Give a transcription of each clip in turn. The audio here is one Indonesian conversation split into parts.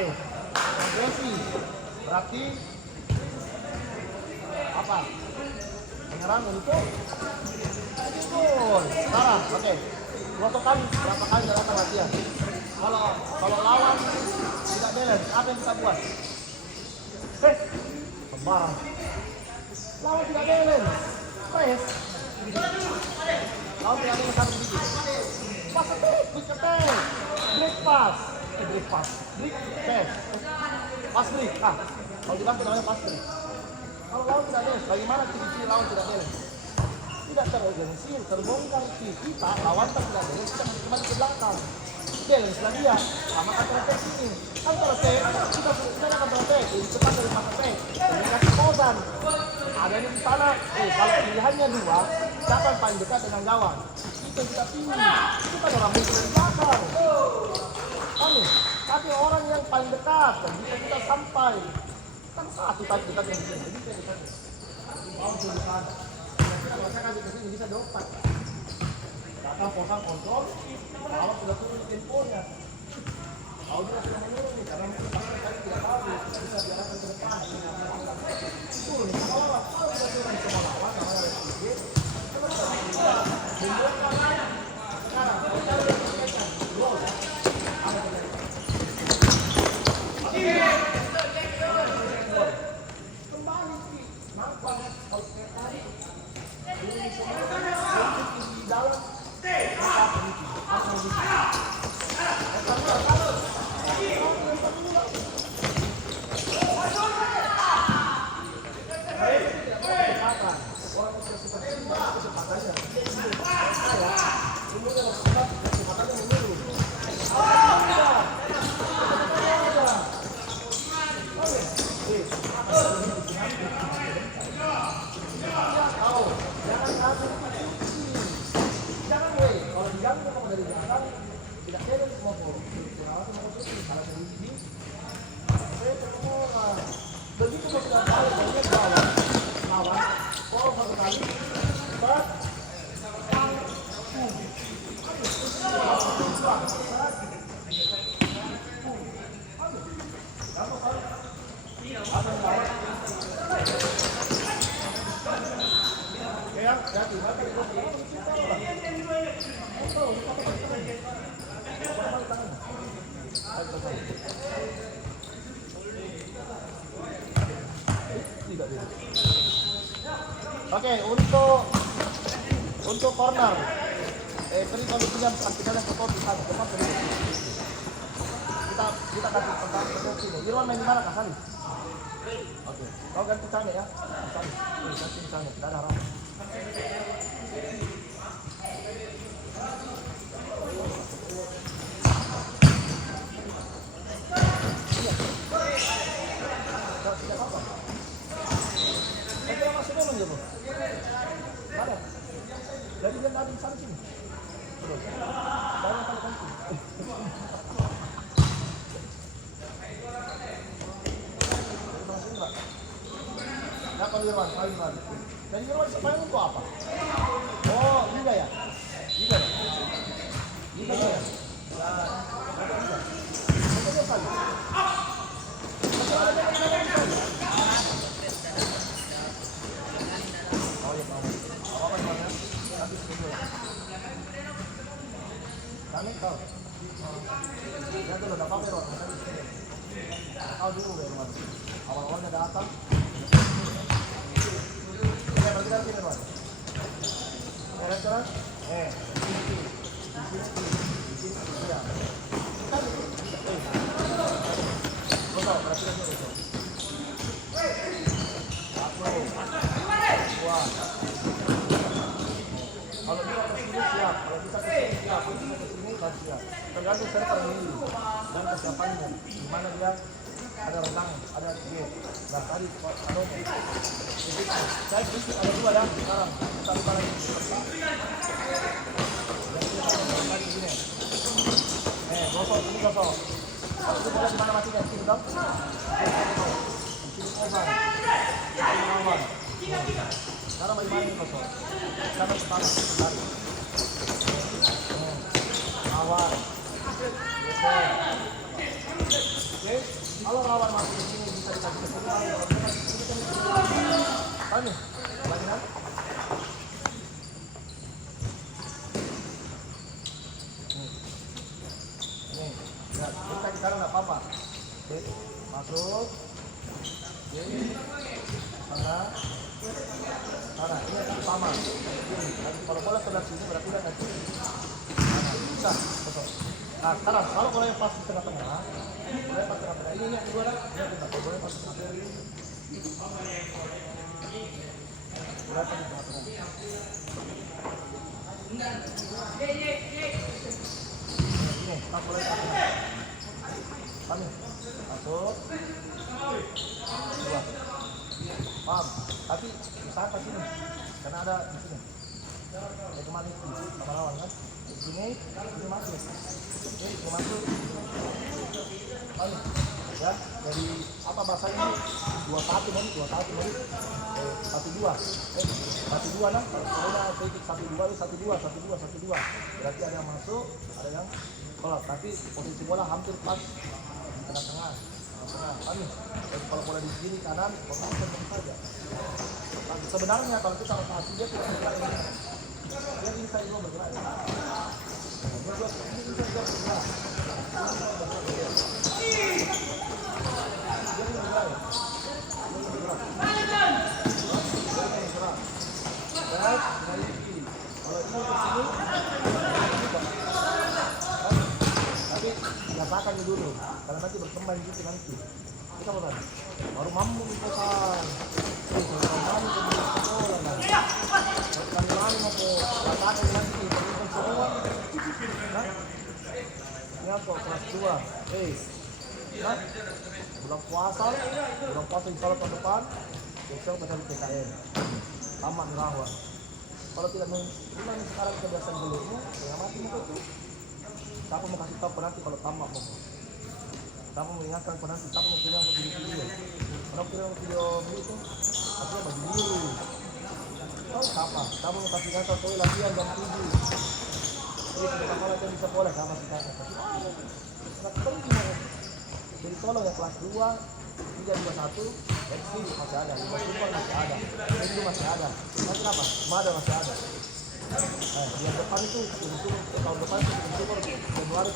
Oke. Agresi. Berarti apa? Menyerang untuk gol. Sekarang, oke. Berapa kali datang latihan? Kalau lawan tidak balance, apa yang kita buat? Sembarang. Lawan tidak balance. Stres. Lawan tidak balance satu sedikit. Pas attack, quick attack. Break pass. Break pass. Break pass. Pass break. Kalau di basket namanya pass break. Kalau lawan tidak balance, bagaimana ciri-ciri lawan tidak balance? Tidak terorganisir, terbongkar kita, lawan tidak balance, kita kembali ke belakang. Balance lagi ya, sama counter attack ini. Counter attack, kita akan counter attack, lebih cepat dari counter attack. Ini kasih posan. Ada yang di sana, kalau pilihannya dua, siapa yang paling dekat dengan gawang? Itu yang kita pilih. Kita orang muncul dari belakang. Tapi orang yang paling dekat, dan bisa kita sampai. Kan satu tadi dekat yang bisa, jadi kita dekat. Mau di sana. Kalau saya kasih ke sini bisa dopat. Datang posan kontrol, awak sudah turun temponya. Awak juga sudah menurun nih, karena tadi tidak tahu bisa diarahkan ke depan. Turun, kalau awak sudah turun ke lawan, sama ada sedikit. Sekarang, gol. Apa terjadi? Kembali sih, nampak kalau kayak tadi. Di dalam Oke, untuk corner. Tadi kalau pinjam praktikannya foto di sana, depan tadi. Kita kasih tentang foto ini. Irwan main di mana Kak Sali? Oke. Kau ganti sana ya. Sali. Ganti sana. Tidak ada harapan. Jadi dia nggak bisa sini. Terus. Banyak kali kan. Nah, kalau Irwan. Dan Irwan sepanjang itu apa? Oh, liga ya? Liga ya? Liga ya? Liga saja. Oh ya, Pak. Apa namanya? Kami tahu. Ya dulu ada apa Irwan? Tahu dulu Irwan. Awal-awalnya datang. Ya berarti dari sini Irwan. Ya restoran? Di sini ya. Betul, berarti dari sini. Satu. Dua. Kalau bisa ke sini siap, kalau bisa ke sini siap, kalau bisa ke sini siap. Tergantung server ini dan kesiapannya. Di mana dia ada renang, ada gate. Nah tadi kalau saya bisa ada dua ya sekarang. Kita lupa lagi. Lagi gini. Gosok ini gosok. Itu boleh di mana matinya? Sini dong. Di sini obat. Ini lawan. Sekarang bagaimana ini gosok? Sama sekarang tarik. Awal. Oke, kalau lawan masuk ke sini bisa dikasih ke sini. Kalau nih, lagi kan? Nih, lihat, buka di kanan nggak apa-apa. Oke, masuk. Oke, sana, sana. Ini akan sama. Ini, kalau bola sebelah sini berarti udah nggak sini. Sana, bisa, betul. Nah, sekarang kalau bola yang pas di tengah-tengah, bola yang pas di tengah-tengah. Ini yang kedua, ini yang kedua. Bola yang pas di tengah-tengah. Bola pas di tengah-tengah. Ini, pas bola yang pas di tengah. Kami, masuk. Dua. Paham? Tapi usahakan pas sini, karena ada di sini. Kayak kemarin itu, sama lawan kan? Di sini masuk. Oke, ini masuk. Ayo, ya, dari apa bahasanya ini? 21 menit, 21 menit. 12. 12 nah. Kalau titik 12, 12, 12, 12. Berarti ada yang masuk, ada yang keluar. Tapi posisi bola hampir pas di tengah-tengah. Nah, kami kalau bola di sini kanan, kontak saja. Nah, sebenarnya kalau kita rotasi dia tidak bergerak ini. Dia bisa juga bergerak. Dia juga bergerak. Dia bergerak. Kalau ini ke sini, tapi rasakan dulu, karena nanti berkembang gitu nanti. Kita mau tadi, baru mampu kosan. Kalau mampu ke sekolah nanti. Kalau mampu mau ke lapangan nanti, berkembang semua. Nah, ini apa kelas 2? Nah, bulan puasa insya Allah tahun depan, besok kita di PKN. Tamat ngelawan. Kalau tidak memang sekarang kebiasaan dulunya, ya mati muka itu. Siapa mau kasih tahu penanti kalau tamat mau? Siapa mau ingatkan penanti? Siapa mau kirim ke video? Kalau kirim video itu, artinya bagi biru. Tahu siapa? Siapa mau kasih tahu tuh latihan jam 7. Jadi tidak kalau dia bisa boleh sama si kakak. Tapi sangat penting. Jadi tolong ya kelas 2, 3, 2, 1, XC masih ada, 5 super masih ada, itu masih ada. Nanti apa? Mada masih ada. Yang depan itu tahun depan itu super Februari,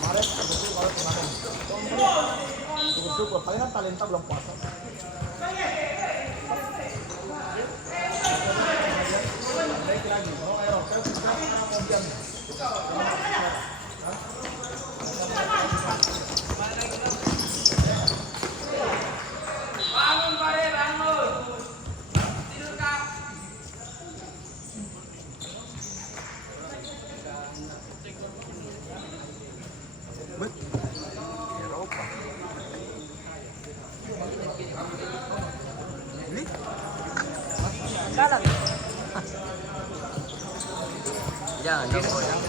Maret, itu kalau turnamen. Super paling kan talenta belum puasa. Baik lagi, bangun pare, bangun. Tidur kak. Eropa. Ini? Kanan. Jangan, jangan.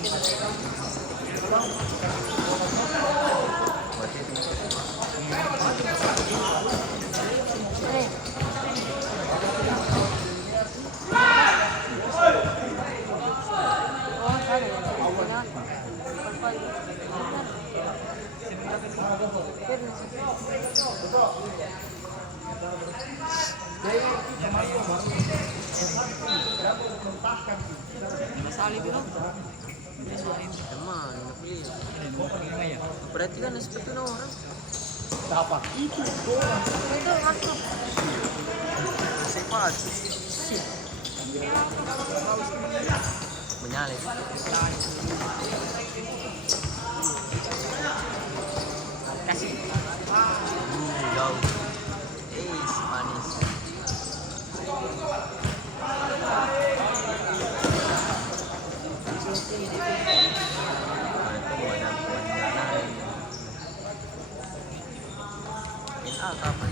Salib itu. Emang, berarti kan seperti orang. Apa? Itu Masuk. Cepat. Menyalip. Kasih. Jauh. Manis. Apa?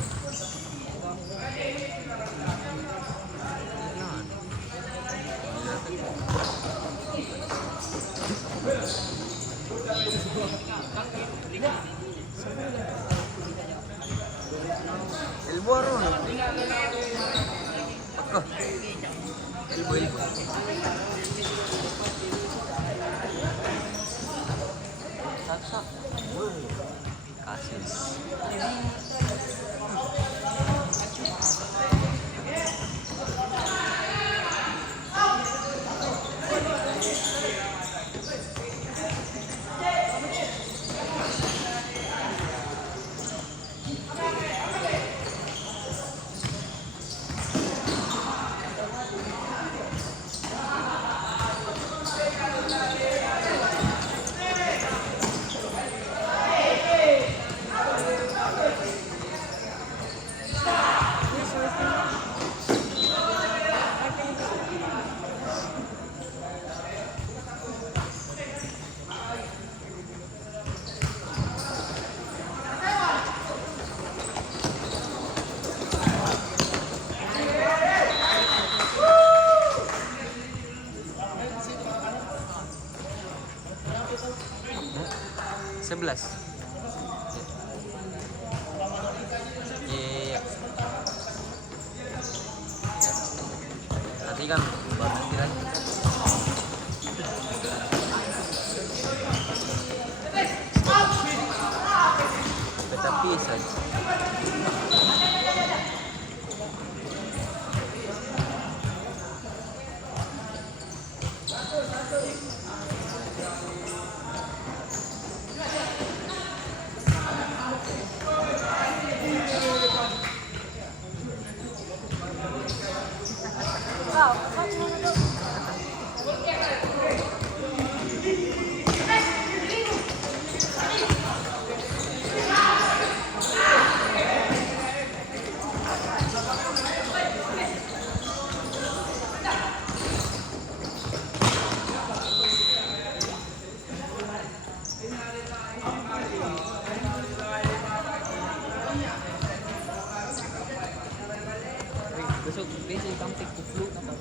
El borro no. Apa? El borro. Sak. Kasus. Sebelas. Iya. Nanti kan baru nanti lagi. Beta bisa. Wow, apa cuma itu? Besok besok kamu take flu atau